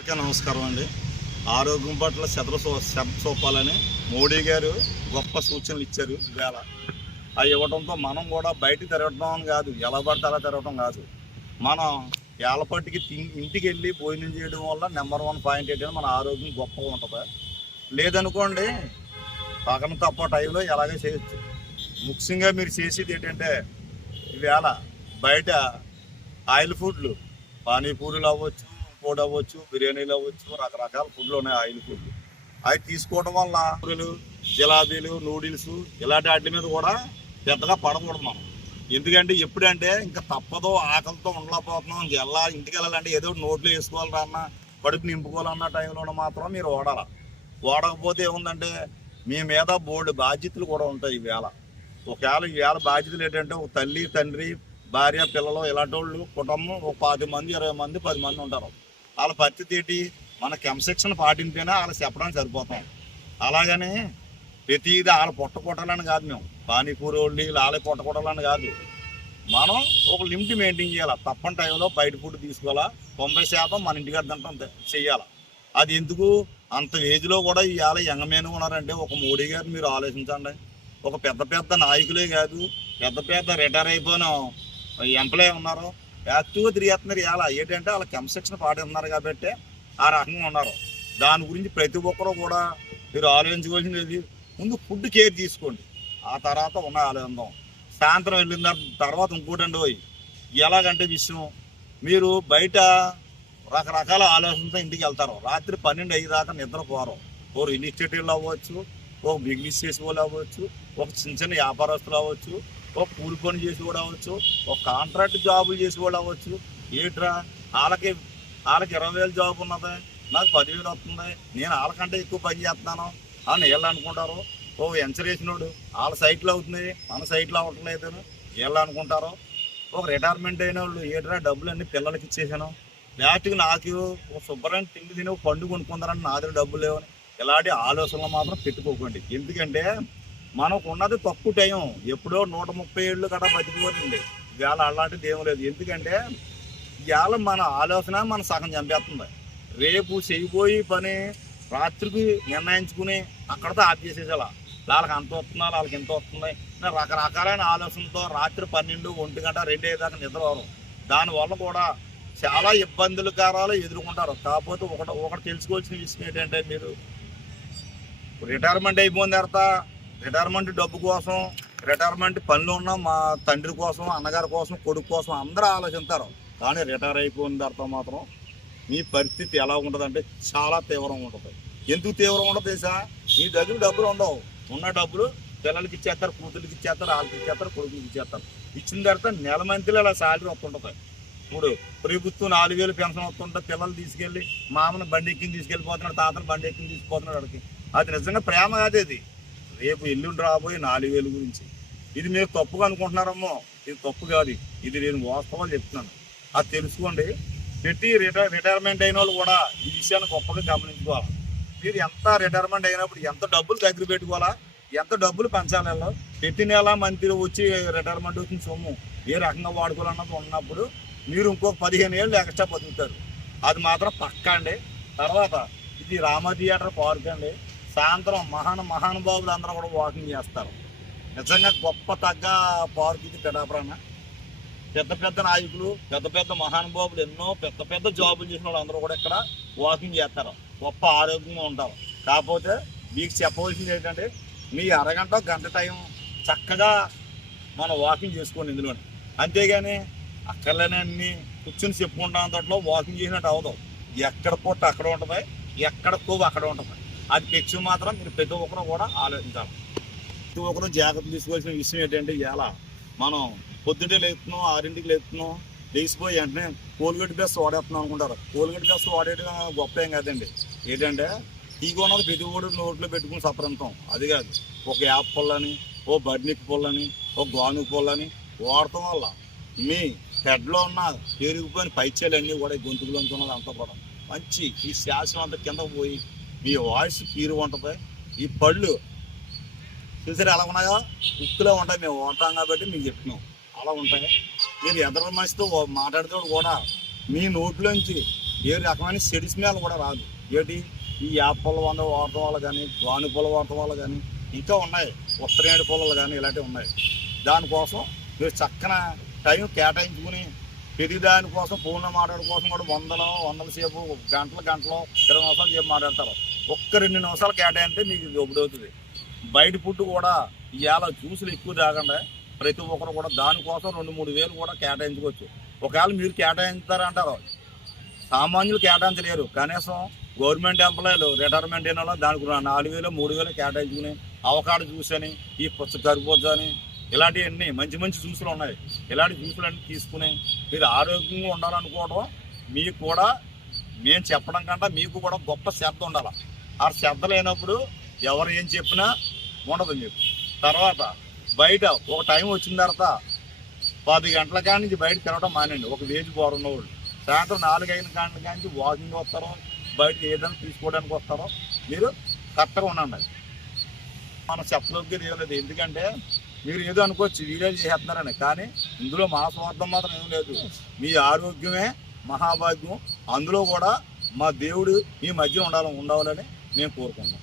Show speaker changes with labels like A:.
A: అందరికీ నమస్కారం అండి. ఆరోగ్యం పట్ల శ్రద్ధ చూ- శ్రద్ధ చూపాలని మోడీ గారు గొప్ప సూచనలు ఇచ్చారు వేళ అవి ఇవ్వడంతో మనం కూడా బయట తిరగడం అని కాదు ఎలా పడితే అలా తిరగడం కాదు. మనం ఏళ్ళపట్టికి ఇంటికి వెళ్ళి భోజనం చేయడం వల్ల నెంబర్ వన్ పాయింట్ ఏంటంటే మన ఆరోగ్యం గొప్పగా ఉంటుంది. లేదనుకోండి పగన తప్ప టైంలో ఎలాగే చేయొచ్చు. ముఖ్యంగా మీరు చేసేది ఏంటంటే ఈవేళ బయట ఆయిల్ ఫుడ్లు పానీపూరీలు అవ్వచ్చు ఫుడ్ అవ్వచ్చు బిర్యానీలు అవ్వచ్చు రకరకాల ఫుడ్లు ఉన్నాయి ఆయిల్ ఫుడ్లు. అవి తీసుకోవడం వల్ల కూరలు జిలాబీలు నూడిల్స్ ఇలాంటి వాటి మీద కూడా పెద్దగా పడకూడదు మనం. ఎందుకంటే ఎప్పుడంటే ఇంకా తప్పదో ఆకలితో ఉండలేకపోతున్నాం. ఎలా ఇంటికి వెళ్ళాలంటే ఏదో నోట్లో వేసుకోవాలి అన్న కడుపు నింపుకోవాలన్న టైంలో మాత్రం మీరు ఓడాల ఓడకపోతే ఏముందంటే మీ మీద బోర్డు బాధ్యతలు కూడా ఉంటాయి ఈవేళ ఒకవేళ ఈవేళ బాధ్యతలు ఏంటంటే ఒక తల్లి తండ్రి భార్య పిల్లలు ఇలాంటి వాళ్ళు కుటుంబం ఒక పది మంది ఇరవై మంది పది మంది ఉంటారు. వాళ్ళ పరిస్థితి ఏంటి? మన క్రమశిక్షణ పాటించేనా వాళ్ళు చెప్పడానికి సరిపోతాం. అలాగని ప్రతిదీ వాళ్ళ పొట్ట కొట్టాలని కాదు మేము. పానీపూరి వాళ్ళు వాళ్ళే పొట్ట కొట్టాలని కాదు. మనం ఒక లిమిట్ మెయింటైన్ చేయాలి? తప్పని టైంలో బయట ఫుడ్ తీసుకోవాలా? తొంభై శాతం మన ఇంటికి తింటాం చేయాలి అది ఎందుకు? అంత ఏజ్లో కూడా ఇవాళ యంగమైన ఉన్నారంటే ఒక మోడీ గారిని మీరు ఆలోచించండి. ఒక పెద్ద పెద్ద నాయకులే కాదు పెద్ద పెద్ద రిటైర్ అయిపోయిన ఎంప్లాయ్ ఉన్నారు. యాక్టివ్గా తిరిగేస్తున్నారు ఇలా ఏంటంటే వాళ్ళ క్రమశిక్షణ పాటిస్తున్నారు కాబట్టి ఆ రకంగా ఉన్నారు. దాని గురించి ప్రతి ఒక్కరూ కూడా మీరు ఆలోచించవలసినది ముందు ఫుడ్ కేర్ తీసుకోండి. ఆ తర్వాత ఉన్న ఆలోచిందాం సాయంత్రం వెళ్ళిన తర్వాత- తర్వాత ఇంకోటి అండి పోయి ఎలాగంటే విషయం మీరు బయట రకరకాల ఆలోచనతో ఇంటికి వెళ్తారు. రాత్రి పన్నెండు అయ్యేదాకా నిద్రపోరు. ఓ ఇనిషియేటివ్లు అవ్వచ్చు ఒక బిజినెస్ చేసే వాళ్ళు అవ్వచ్చు ఒక చిన్న చిన్న వ్యాపారస్తులు అవ్వచ్చు ఓ కూలి పని చేసి కూడా అవ్వచ్చు ఒక కాంట్రాక్ట్ జాబులు చేసి కూడా అవ్వచ్చు. ఏట్రా వాళ్ళకి వాళ్ళకి ఇరవై వేలు జాబ్ ఉన్నది నాకు పదివేలు వస్తుంది నేను వాళ్ళకంటే ఎక్కువ పని చేస్తున్నాను అని వీళ్ళు అనుకుంటారు. ఓ ఎంచరేసినోడు వాళ్ళ సైట్లో అవుతుంది మన సైట్లో అవ్వట్లేదు వీళ్ళు అనుకుంటారు. ఒక రిటైర్మెంట్ అయిన వాళ్ళు ఏట్రా డబ్బులు అన్ని పిల్లలకి ఇచ్చేసాను. లాస్ట్కి నాకు ఒక శుభ్రం తిండి తిని ఒక పండు కొనుక్కుందారని నా దగ్గర డబ్బులు లేవని ఇలాంటి ఆలోచనలు మాత్రం పెట్టుకోకండి. ఎందుకంటే మనకు ఉన్నది తక్కువ టైం. ఎప్పుడో నూట ముప్పై ఏళ్ళు కదా బతికిపోతుంది ఇవాళ అలాంటిది ఏం లేదు. ఎందుకంటే ఇవాళ మన ఆలోచన మన సగం చంపేస్తుంది. రేపు చేయబోయి పని రాత్రికి నిర్ణయించుకుని అక్కడతో ఆఫ్ చేసేసేలా. వాళ్ళకి అంత వస్తున్నారు వాళ్ళకి ఎంత వస్తుంది రకరకాలైన ఆలోచనతో రాత్రి పన్నెండు ఒంటి గంట రెండు దాకా నిద్ర వరం దానివల్ల కూడా చాలా ఇబ్బందులు కారాలు ఎదుర్కొంటారు. కాకపోతే ఒకటి ఒకటి తెలుసుకోవాల్సిన విషయం ఏంటంటే మీరు రిటైర్మెంట్ అయిపోయిన తర్వాత రిటైర్మెంట్ డబ్బు కోసం రిటైర్మెంట్ పనులు ఉన్న మా తండ్రి కోసం అన్నగారి కోసం కొడుకు కోసం అందరూ ఆలోచిస్తారు. కానీ రిటైర్ అయిపోయిన తర్వాత మాత్రం మీ పరిస్థితి ఎలా ఉంటుందంటే చాలా తీవ్రంగా ఉంటుంది. ఎందుకు తీవ్రంగా ఉంటుంది తెలుసా? మీ దగ్గర డబ్బులు ఉండవు. ఉన్న డబ్బులు పిల్లలకి ఇచ్చేస్తారు కూతురికి ఇచ్చేస్తారు వాళ్ళకి ఇచ్చేస్తారు కొడుకులకి ఇచ్చేస్తారు. ఇచ్చిన తర్వాత నెల మంత్లో అలా శాలరీ వస్తుంటుంది ఇప్పుడు ప్రభుత్వం నాలుగు వేలు పెన్షన్ వస్తుంటే పిల్లలు తీసుకెళ్ళి మామను బండి ఎక్కిని తీసుకెళ్ళిపోతున్నాడు తాతను బండి ఎక్కిని తీసుకుపోతున్నాడు అడిగి అది నిజంగా ప్రేమ కాదు ఇది. రేపు ఎల్లుండి రాబోయే నాలుగు వేలు గురించి. ఇది మీరు తప్పుగా అనుకుంటున్నారమ్మో ఇది తప్పు కాదు. ఇది నేను వాస్తవాలు చెప్తున్నాను. అది తెలుసుకోండి. పెట్టి రిటైర్ రిటైర్మెంట్ అయిన వాళ్ళు కూడా ఈ విషయాన్ని గొప్పగా గమనించుకోవాలి. మీరు ఎంత రిటైర్మెంట్ అయినప్పుడు ఎంత డబ్బులు దగ్గర పెట్టుకోవాలా? ఎంత డబ్బులు పెంచాలి ప్రతి నెల మంత్రి వచ్చి రిటైర్మెంట్ వచ్చిన సొమ్ము. ఏ రకంగా వాడుకోవాలన్నది ఉన్నప్పుడు మీరు ఇంకో పదిహేను ఏళ్ళు ఎక్స్ట్రా బతుకుతారు. అది మాత్రం పక్కా అండి. తర్వాత ఇది రామ థియేటర్ పార్క్ అండి. సాయంత్రం మహాను మహానుభావులు అందరూ కూడా వాకింగ్ చేస్తారు. నిజంగా గొప్ప తగ్గ పార్క్ ఇది పిఠాపురాణ పెద్ద పెద్ద నాయకులు పెద్ద పెద్ద మహానుభావులు ఎన్నో పెద్ద పెద్ద జాబులు చేసిన వాళ్ళు అందరూ కూడా ఇక్కడ వాకింగ్ చేస్తారు. గొప్ప ఆరోగ్యంగా ఉంటారు. కాకపోతే మీకు చెప్పవలసింది ఏంటంటే మీ అరగంట గంట టైం చక్కగా మనం వాకింగ్ చేసుకోండి ఇందులోనే. అంతేగాని అక్కడనే అన్ని కూర్చొని చెప్పుకుంటాం దాంట్లో వాకింగ్ చేసినట్టు అవదు ఎక్కడ పొట్టు అక్కడ ఉంటుంది ఎక్కడ కొవ్వు అక్కడ ఉంటుంది. అది పెచ్చు మాత్రం మీరు ప్రతి ఒక్కరు కూడా ఆలోచించాలి. ప్రతి ఒక్కరు జాగ్రత్త తీసుకోవాల్సిన విషయం ఏంటంటే ఇలా మనం పొద్దుటే లేపుతున్నాం ఆరింటికి లేపుతున్నాం లేచిపోయి వెంటనే కోల్గేట్ బెస్ట్ వాడేస్తున్నాం అనుకుంటారు. కోల్గేట్ బెస్ట్ వాడేయడం గొప్ప ఏం కాదండి. ఏంటంటే టీగా ఉన్నది ప్రతి ఒక్కడు నోట్లో పెట్టుకుని సప్రంతం. అది కాదు. ఒక యాప్ పొల్లని ఓ బడ్నిక్ పొల్లని ఓ గానుగు పొల్లని వాడటం వల్ల మీ హెడ్లో ఉన్న పెరిగిపోయిన పైచేలన్నీ కూడా ఈ గొంతుకులో ఉన్నది అంతా కూడా. మంచి ఈ శ్వాసం అంతా కిందకు పోయి మీ వాయిస్ తీరు ఉంటుంది. ఈ పళ్ళు చూసారు ఎలా ఉన్నాయో? ఉక్కులో ఉంటాయి. మేము ఉంటాం కాబట్టి మీకు చెప్తున్నాం అలా ఉంటాయి. మీరు ఎదర మనిషితో మాట్లాడుతూ కూడా మీ నోట్లోంచి ఏ రకమైన సెడిస్మేలు కూడా రాదు. ఏంటి? ఈ యాపల వంద వాడటం వల్ల కానీ గాను పొల వాడటం వల్ల కానీ ఇంకా ఉన్నాయి. ఉత్తరేడు పొలాలు కానీ ఇలాంటివి ఉన్నాయి. దానికోసం మీరు చక్కన టైం కేటాయించుకుని ప్రతి దానికోసం ఫోన్లో మాట్లాడడం కోసం కూడా వందలు వందల సేపు గంటలు గంటలు ఇరవై నిమిషాలు సేపు మాట్లాడతారు. ఒక్క రెండు నిమిషాలు కేటాయంటే మీకు ఇది అవుతుంది. బయట ఫుడ్ కూడా ఇవాళ జ్యూసులు ఎక్కువ తాగండి. ప్రతి ఒక్కరు కూడా దానికోసం రెండు మూడు వేలు కూడా కేటాయించుకోవచ్చు. ఒకవేళ మీరు కేటాయిస్తారంటారు. సామాన్యులు కేటాయించలేరు. కనీసం గవర్నమెంట్ ఎంప్లాయీలు రిటైర్మెంట్ అయిన వాళ్ళు దానికి నాలుగు వేలు మూడు వేలు కేటాయించుకుని అవకాడ జ్యూస్ అని ఈ పుచ్చ కరిపోద్దు అని ఇలాంటివన్నీ మంచి మంచి జ్యూసులు ఉన్నాయి. ఇలాంటి జ్యూసులు అన్నీ తీసుకుని మీరు ఆరోగ్యంగా ఉండాలనుకోవడం మీకు కూడా మేము చెప్పడం కంటే మీకు కూడా గొప్ప శ్రద్ధ ఉండాలి. ఆ శ్రద్ధ లేనప్పుడు ఎవరు ఏం చెప్పినా ఉండదు మీకు. తర్వాత బయట ఒక టైం వచ్చిన తర్వాత పది గంటల కాడి నుంచి బయట తిరగడం మానండి ఒక వేజ్ బోర్ ఉన్నవాళ్ళు సాయంత్రం నాలుగైన గంటల కాడి నుంచి వాకింగ్ వస్తారో. బయట ఏదైనా తీసుకోవడానికి వస్తారో. మీరు కరెక్ట్గా ఉండండి. మనం చెప్పలోకి లేదు. ఎందుకంటే మీరు ఏదో అనుకోవచ్చు. వీడియో చేస్తున్నారని. కానీ ఇందులో మా స్వార్థం మాత్రం ఏం లేదు. మీ ఆరోగ్యమే మహాభాగ్యం. అందులో కూడా మా దేవుడు మీ మధ్య ఉండాలని ఉండవాలని మేము కోరుకుంటున్నాం.